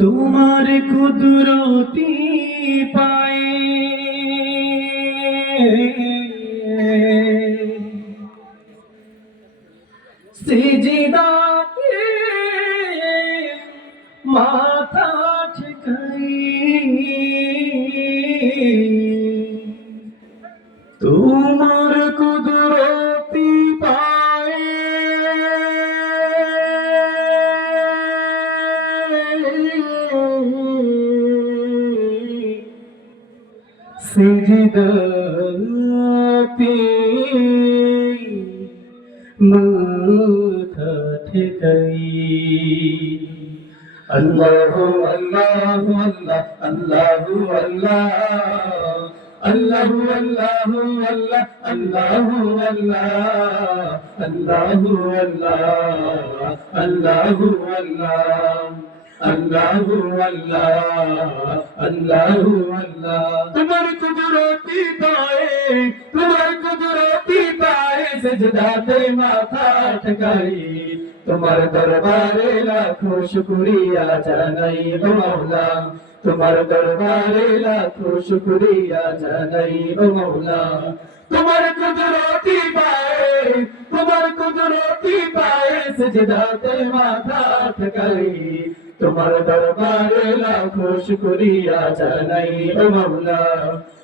তোমার কুদরতি পায়ে সিজদাতে মাথা ঠেকাই, তোমার কুদরতি পায়ে সিজদাতে মাথা ঠেকাই। আল্লাহু আল্লাহু আল্লাহ আল্লাহু আল্লাহ আল্লাহু আল্লাহু আল্লাহ আল্লাহু আল্লাহ আল্লাহু আল্লাহ আল্লাহু আল্লাহ আল্লাহু আল্লাহ আল্লাহু আল্লাহ। তোমার কুদরতি পায়ে, তোমার কুদরতি পায়ে সিজদাতে মাথা ঠেকাই, তোমার দরবারে লাখো শুকরিয়া জানাই ও মাওলা, তোমার দরবারে লাখো শুকরিয়া জানাই ও মাওলা। তোমার কুদরতি পায়ে, তোমার কুদরতি পায়ে সিজদাতে মাথা ঠেকাই, তোমার দরবারে লাখো শুকরিয়া জানাই ও মাওলা,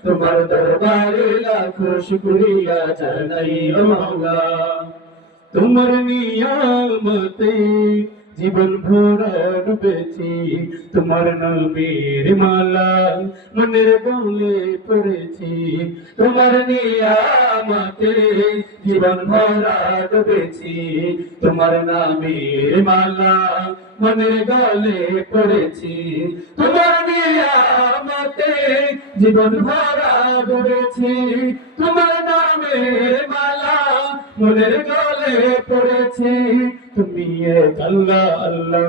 তোমার দরবারে লাখো শুকরিয়া জানাই ও মাওলা। তোমার নিয়ামতে জীবন ভরা ডুবেছি, তোমার নবীর মালা মনের গলে পড়েছি, তোমার নিয়ামতে জীবন ভরা ডুবেছি, তোমার নবীর মালা মনের গলে পড়েছি, তোমার নিয়ামতে জীবন ভরা ডুবেছি, তোমার নামের মালা মনের গলে পড়েছি। তুমি এক আল্লাহ আল্লাহ,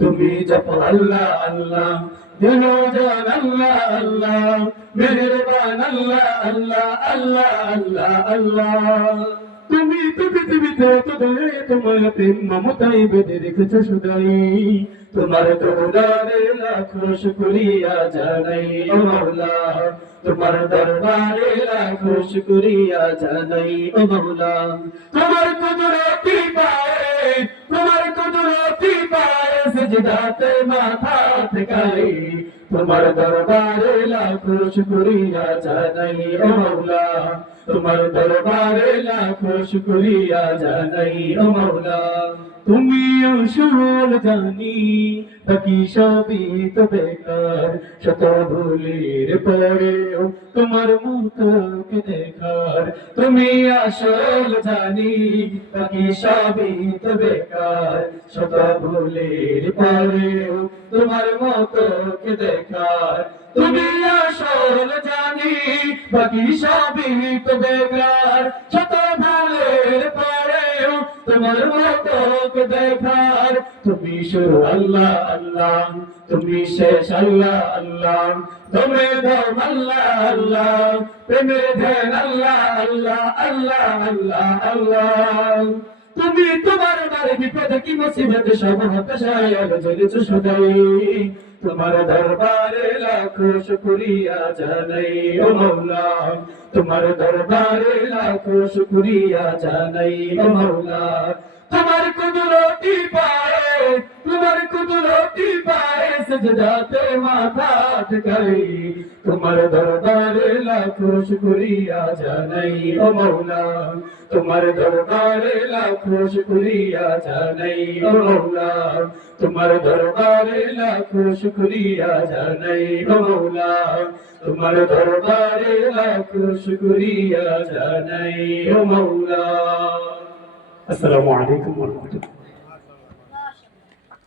তুমি জপ আল্লাহ আল্লাহ, যেন জান আল্লাহ আল্লাহ, মেহেরবান আল্লাহ আল্লাহ আল্লাহ আল্লাহ আল্লাহ। তুমি তো পৃথিবীতে তো দয়ে তোমার প্রেম মমতাই বেঁধে রেখেছো সদাই, তোমার দরবারে লাখো শুকরিয়া জানাই ও মাওলা, তোমার দরবারে লাখো শুকরিয়া জানাই ও মাওলা। তোমার কুদরতি পায়ে, তোমার কুদরতি পায়ে সিজদাতে মাথা ঠেকাই, তোমার দরবারে লাখো শুকরিয়া জানাই ও মাওলা, তোমার দরবারে লাখো শুকরিয়া জানাই ও মাওলা। তুমি আসল জানি বাকি সবই তো বেকার, শত ভুলের পরেও তোমার মুখকে দেখার। তুমি আসল জানি বাকি সবই তো বেকার, শত ভুলের পরেও তোমার মুখকে দেখার। তুমি আসল জানি বাকি সবই তো বেকার, শত ভুলের পরেও তোমার মুখকে দেখার। তুমি শুরু আল্লাহ আল্লাহ, তুমি শেষ আল্লাহ আল্লাহ, তুমি ধর্ম আল্লাহ আল্লাহ, প্রেমের ধ্যান আল্লাহ আল্লাহ আল্লাহ আল্লাহ আল্লাহ। তুমি তোমার বারে বিপদে কি মুসিবতে সব হতাশায় জ্বলেছ সদাই, তোমার দরবারে লাখো শুকরিয়া জানাই ও মাওলা, তোমার দরবারে লাখো শুকরিয়া জানাই ও মাওলা। তোমার কুদরতি পায়ে, তোমার কুদরতি পায়ে সিজদাতে মাথা ঠেকাই, তোমার দরবারে লাখো শুকরিয়া জানাই ও মাওলা, তোমার দরবারে লাখো শুকরিয়া জানাই ও মাওলা, তোমার দরবারে লাখো শুকরিয়া জানাই ও মাওলা, তোমার দরবারে লাখো শুকরিয়া জানাই ও মাওলা। আসসালামু আলাইকুম ওয়া রাহমাতুল্লাহ।